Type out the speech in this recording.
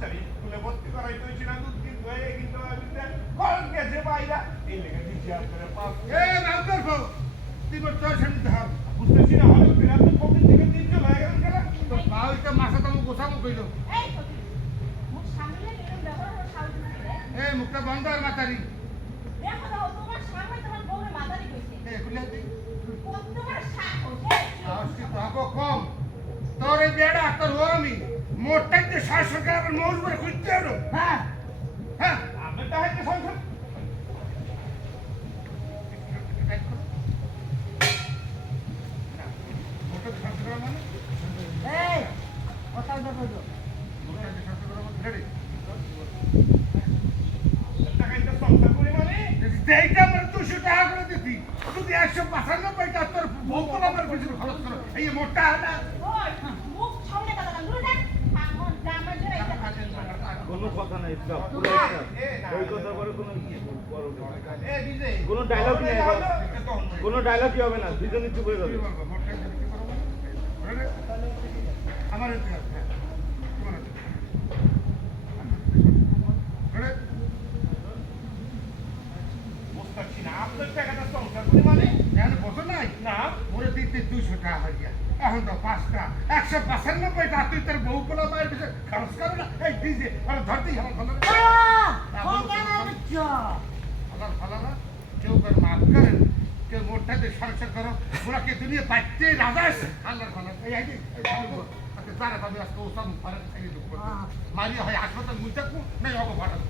বাচ্চারি স্কুলে ভর্তি করাইতে হয়েছিল 2 দিন হয়ে কিন্তু কখন গেছে বাইরা এই লেগে দিচ্ছি আপনারা পাস নামদার ভাও তুই বড় তোর সামনে ধার বুঝতেছি না হলো বিরাট পকেট থেকে 3 জন হয়ে গেল কেন তো বাউটা মাথা তুমি গোছাবো কইলো এই সত্যি মুখ সামনে এরকম ব্যবহার করে সাউন্ড দিলে মুখটা বন্ধ আর মাতারি দেখো দাও তোমার সামনে তোমার বউরে মাদারি কইছে খুলে দি কত বড় সাহস আজকে তো কম তোর এই বেড়া তোর ও আমি মোটটা যে শাসন করে মৌজ করে খুঁজতে এলো হ্যাঁ হ্যাঁ আমি তাহলে সংসার মোটটা শাসন করা মানে এই কথা কইলো মোটটা যে শাসন করা মানে রেডি টাকা ইনকাম সংসার করে মানে এইটা আমার 200 টাকা করে দিতি যদি 195 টাকা তোর বউ তো আমার পিছনে খরচ করো এই মোটটা না ওই মুখ সামনে কথা না দূরে থাক আমার জামার জন্য এটা কোনো কথা নাই স্টপ পুরো স্টপ ওই কথা বলে কোনো এ ডিজে কোনো ডায়লগ নেই এবার এটা তো অন্য কোনো ডায়লগই হবে না দুজনই চুপ হয়ে যাবে মোটটা কি করবো আমার এতে আছে তোমার আছে বুঝতে পারছি না আপনার টাকাটা সংসার করে মানে কেন বসো নাই না ওরে দিতে 200 টাকা হইয়া এখন তো 5টা 195 টাকা তুই তোর বউ পোলা পায়ের পিছনে খরচ করো না এই ডিজে আর ধরতেই আমার ভালো আল্লাহ ভালো না কেউ করে মাফ করেন কেউ মোটটাতে সংসার করো ওরা কে দুনিয়া পাইতে রাজা আছে আল্লাহর ভালো এই আইডি যারা পাবি আজকে ওসব ফারাক থেকে দুঃখ মারিয়া হয় হাসপাতাল মুই থাকবো নাই অগো ফাটাবো